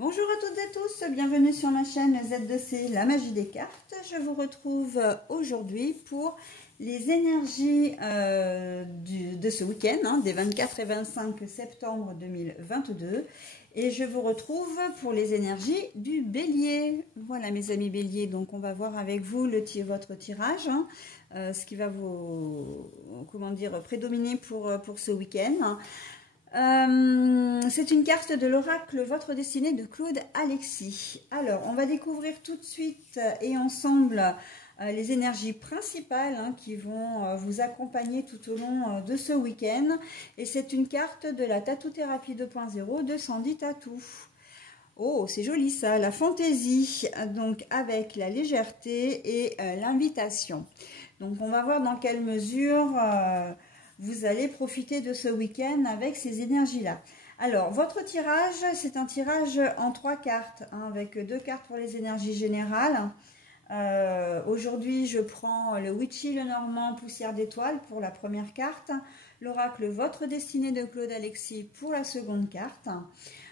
Bonjour à toutes et à tous, bienvenue sur ma chaîne Z2C, la magie des cartes. Je vous retrouve aujourd'hui pour les énergies de ce week-end, des 24 et 25 septembre 2022. Et je vous retrouve pour les énergies du bélier. Voilà mes amis béliers, donc on va voir avec vous votre tirage, ce qui va vous, prédominer pour ce week-end. C'est une carte de l'oracle Votre Destinée de Claude Alexis. Alors, on va découvrir tout de suite et ensemble les énergies principales qui vont vous accompagner tout au long de ce week-end. Et c'est une carte de la Tattoo Thérapie 2.0 de Sandy Tattoo. Oh, c'est joli ça, la fantaisie, donc avec la légèreté et l'invitation. Donc, on va voir dans quelle mesure vous allez profiter de ce week-end avec ces énergies-là. Alors, votre tirage, c'est un tirage en 3 cartes, avec 2 cartes pour les énergies générales. Aujourd'hui, je prends le Witchy, le Normand, Poussière d'étoiles pour la première carte. L'oracle Votre Destinée de Claude Alexis pour la seconde carte.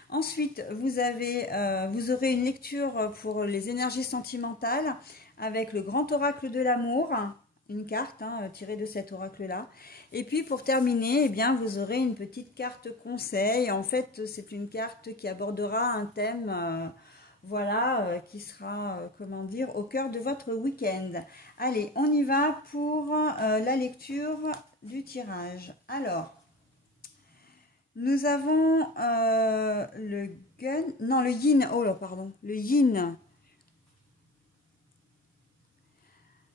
Ensuite, vous aurez une lecture pour les énergies sentimentales avec le Grand Oracle de l'amour. Une carte tirée de cet oracle-là. Et puis pour terminer, eh bien, vous aurez une petite carte conseil. En fait, c'est une carte qui abordera un thème qui sera, au cœur de votre week-end. Allez, on y va pour la lecture du tirage. Alors, nous avons le yin, le yin.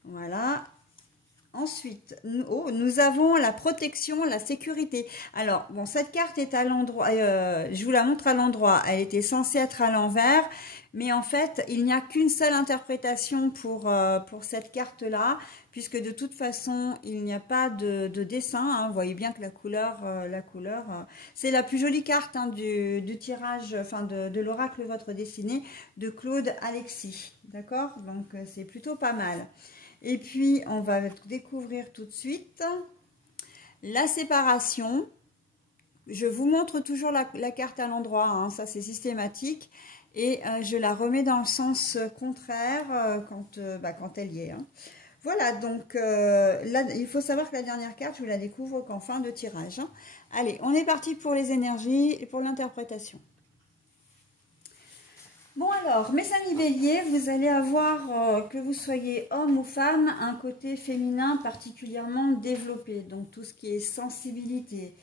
Voilà. Ensuite, nous avons la protection, la sécurité. Alors, bon, cette carte est à l'endroit, je vous la montre à l'endroit. Elle était censée être à l'envers, mais en fait, il n'y a qu'une seule interprétation pour cette carte-là, puisque de toute façon, il n'y a pas de dessin. Vous voyez bien que la couleur, c'est la plus jolie carte du tirage, de l'oracle Votre Destinée de Claude Alexis. D'accord? Donc, c'est plutôt pas mal. Et puis, on va découvrir tout de suite la séparation. Je vous montre toujours la carte à l'endroit, ça c'est systématique. Et je la remets dans le sens contraire quand elle y est. Voilà, donc là, il faut savoir que la dernière carte, je vous la découvre qu'en fin de tirage. Allez, on est parti pour les énergies et pour l'interprétation. Bon alors, mes amis béliers, vous allez avoir, que vous soyez homme ou femme, un côté féminin particulièrement développé. Donc tout ce qui est sensibilité,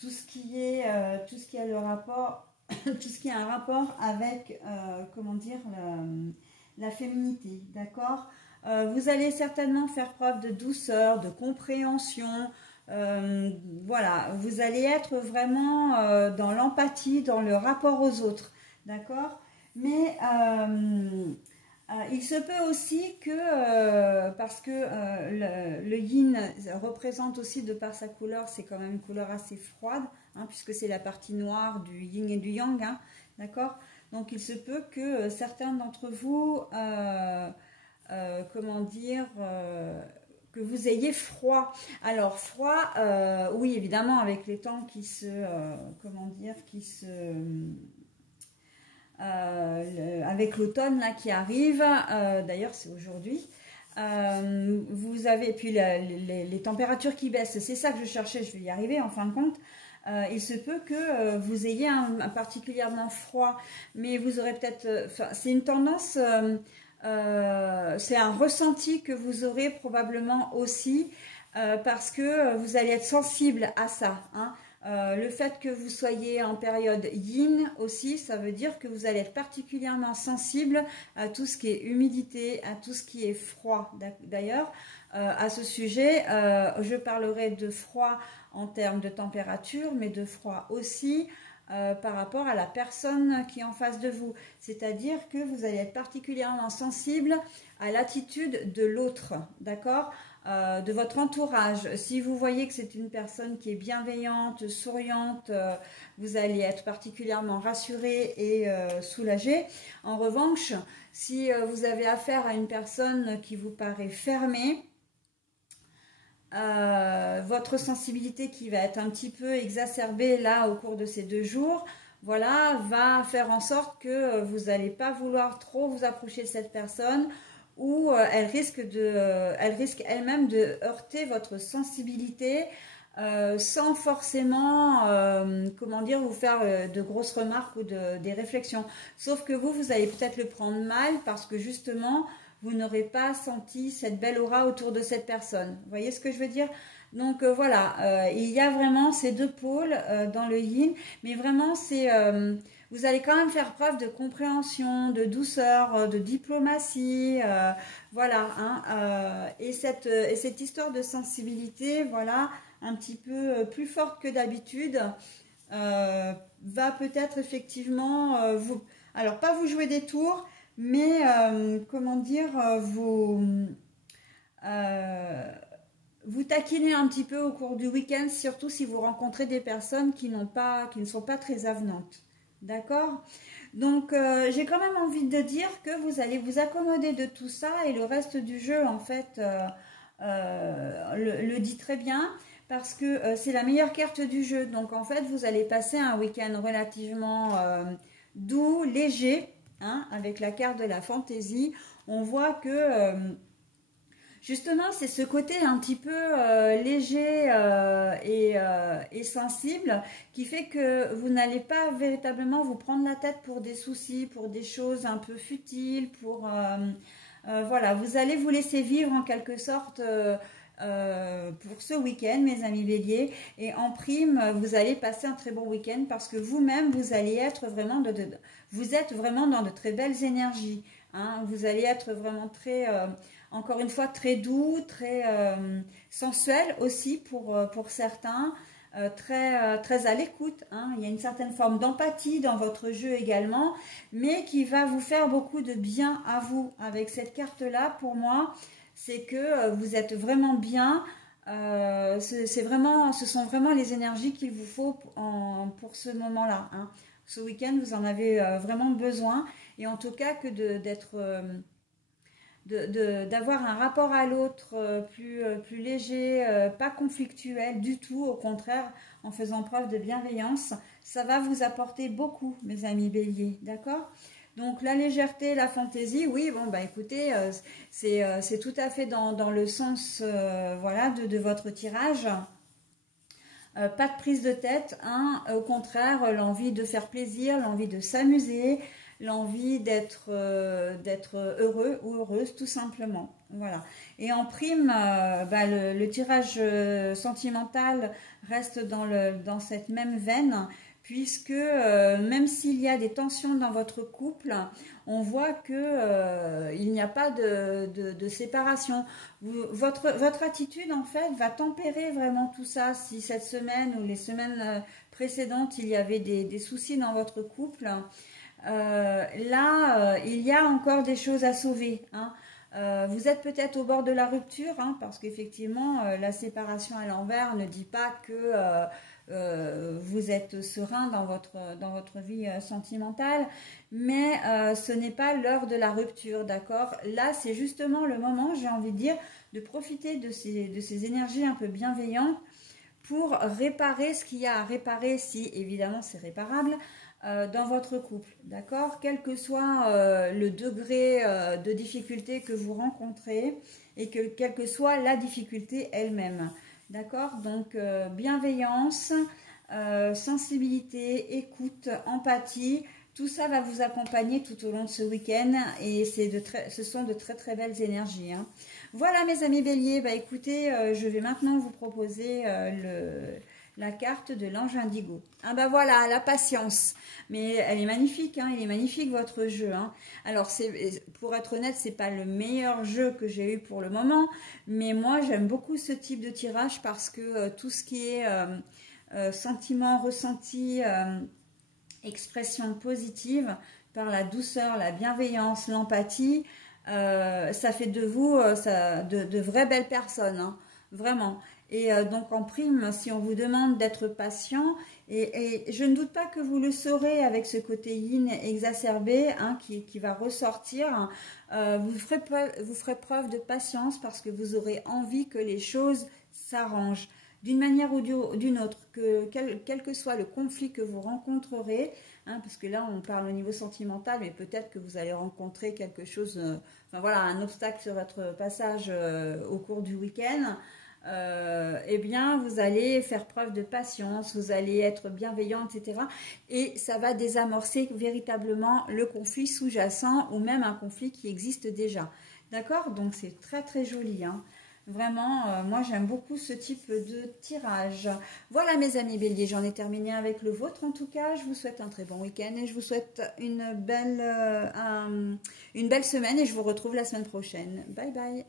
tout ce qui a le rapport, tout ce qui a un rapport avec, la féminité, d'accord. Vous allez certainement faire preuve de douceur, de compréhension. Voilà, vous allez être vraiment dans l'empathie, dans le rapport aux autres, d'accord. Mais il se peut aussi que, parce que le yin représente aussi, de par sa couleur, c'est quand même une couleur assez froide, puisque c'est la partie noire du yin et du yang, d'accord. Donc il se peut que certains d'entre vous, que vous ayez froid. Alors froid, oui évidemment, avec les temps qui avec l'automne là qui arrive, d'ailleurs c'est aujourd'hui, vous avez, puis les températures qui baissent, c'est ça que je cherchais, je vais y arriver en fin de compte. Il se peut que vous ayez un particulièrement froid, mais vous aurez peut-être, c'est une tendance, c'est un ressenti que vous aurez probablement aussi, parce que vous allez être sensible à ça, le fait que vous soyez en période yin aussi, ça veut dire que vous allez être particulièrement sensible à tout ce qui est humidité, à tout ce qui est froid. D'ailleurs, à ce sujet, je parlerai de froid en termes de température, mais de froid aussi par rapport à la personne qui est en face de vous. C'est-à-dire que vous allez être particulièrement sensible à l'attitude de l'autre, d'accord ? De votre entourage. Si vous voyez que c'est une personne qui est bienveillante, souriante, vous allez être particulièrement rassuré et soulagé. En revanche, si vous avez affaire à une personne qui vous paraît fermée, votre sensibilité qui va être un petit peu exacerbée là au cours de ces 2 jours, voilà, va faire en sorte que vous n'allez pas vouloir trop vous approcher de cette personne, ou elle risque elle-même de heurter votre sensibilité, sans forcément, comment dire, vous faire de grosses remarques ou des réflexions. Sauf que vous allez peut-être le prendre mal parce que justement, vous n'aurez pas senti cette belle aura autour de cette personne. Vous voyez ce que je veux dire? Donc voilà, il y a vraiment ces deux pôles dans le yin, mais vraiment vous allez quand même faire preuve de compréhension, de douceur, de diplomatie, voilà, hein, et cette histoire de sensibilité, voilà, un petit peu plus forte que d'habitude, va peut-être effectivement alors pas vous jouer des tours, mais comment dire, vous taquinez un petit peu au cours du week-end, surtout si vous rencontrez des personnes qui ne sont pas très avenantes. D'accord? Donc, j'ai quand même envie de dire que vous allez vous accommoder de tout ça et le reste du jeu, en fait, le dit très bien parce que c'est la meilleure carte du jeu. Donc, en fait, vous allez passer un week-end relativement doux, léger, hein, avec la carte de la fantaisie. On voit que... justement, c'est ce côté un petit peu léger et sensible qui fait que vous n'allez pas véritablement vous prendre la tête pour des soucis, pour des choses un peu futiles, voilà, vous allez vous laisser vivre en quelque sorte pour ce week-end, mes amis béliers, et en prime, vous allez passer un très bon week-end parce que vous-même, vous allez être vraiment vous êtes vraiment dans de très belles énergies, hein, vous allez être vraiment très... encore une fois, très doux, très sensuel aussi pour certains, très à l'écoute, hein. Il y a une certaine forme d'empathie dans votre jeu également, mais qui va vous faire beaucoup de bien à vous. Avec cette carte-là, pour moi, c'est que vous êtes vraiment bien. Ce sont vraiment les énergies qu'il vous faut pour ce moment-là, hein. Ce week-end, vous en avez vraiment besoin. Et en tout cas, que d'avoir un rapport à l'autre plus léger, pas conflictuel du tout, au contraire, en faisant preuve de bienveillance, ça va vous apporter beaucoup, mes amis béliers, d'accord? Donc la légèreté, la fantaisie, oui, bon, bah écoutez, c'est tout à fait dans le sens voilà, de votre tirage. Pas de prise de tête, hein, au contraire, l'envie de faire plaisir, l'envie de s'amuser, l'envie d'être heureux ou heureuse, tout simplement. Voilà. Et en prime, le tirage sentimental reste dans cette même veine, puisque même s'il y a des tensions dans votre couple, on voit que il n'y a pas de séparation. Votre attitude, en fait, va tempérer vraiment tout ça. Si cette semaine ou les semaines précédentes, il y avait des soucis dans votre couple, là, il y a encore des choses à sauver, hein. Vous êtes peut-être au bord de la rupture, hein, parce qu'effectivement, la séparation à l'envers ne dit pas que vous êtes serein dans votre vie sentimentale, mais ce n'est pas l'heure de la rupture, d'accord? Là, c'est justement le moment, j'ai envie de dire, de profiter de ces énergies un peu bienveillantes pour réparer ce qu'il y a à réparer, si évidemment c'est réparable, dans votre couple, d'accord? Quel que soit le degré de difficulté que vous rencontrez et quelle que soit la difficulté elle-même, d'accord? Donc bienveillance, sensibilité, écoute, empathie, tout ça va vous accompagner tout au long de ce week-end et ce sont de très très belles énergies, hein. Voilà mes amis béliers, bah écoutez, je vais maintenant vous proposer la carte de l'ange indigo. Ah bah voilà, la patience. Mais elle est magnifique, hein, il est magnifique votre jeu, hein. Alors pour être honnête, c'est pas le meilleur jeu que j'ai eu pour le moment, mais moi j'aime beaucoup ce type de tirage parce que tout ce qui est sentiment, ressenti, expression positive, par la douceur, la bienveillance, l'empathie, ça fait de vous de vraies belles personnes, hein, vraiment. Et donc en prime, si on vous demande d'être patient, et je ne doute pas que vous le saurez avec ce côté yin exacerbé, hein, qui va ressortir, hein, vous ferez preuve de patience parce que vous aurez envie que les choses s'arrangent. d'une manière ou d'une autre, quel que soit le conflit que vous rencontrerez, hein, parce que là on parle au niveau sentimental, mais peut-être que vous allez rencontrer quelque chose, enfin voilà, un obstacle sur votre passage au cours du week-end, eh bien vous allez faire preuve de patience, vous allez être bienveillant, etc. Et ça va désamorcer véritablement le conflit sous-jacent ou même un conflit qui existe déjà. D'accord? Donc c'est très très joli, hein. Vraiment, moi j'aime beaucoup ce type de tirage. Voilà mes amis béliers, j'en ai terminé avec le vôtre en tout cas. Je vous souhaite un très bon week-end et je vous souhaite une belle semaine et je vous retrouve la semaine prochaine. Bye bye.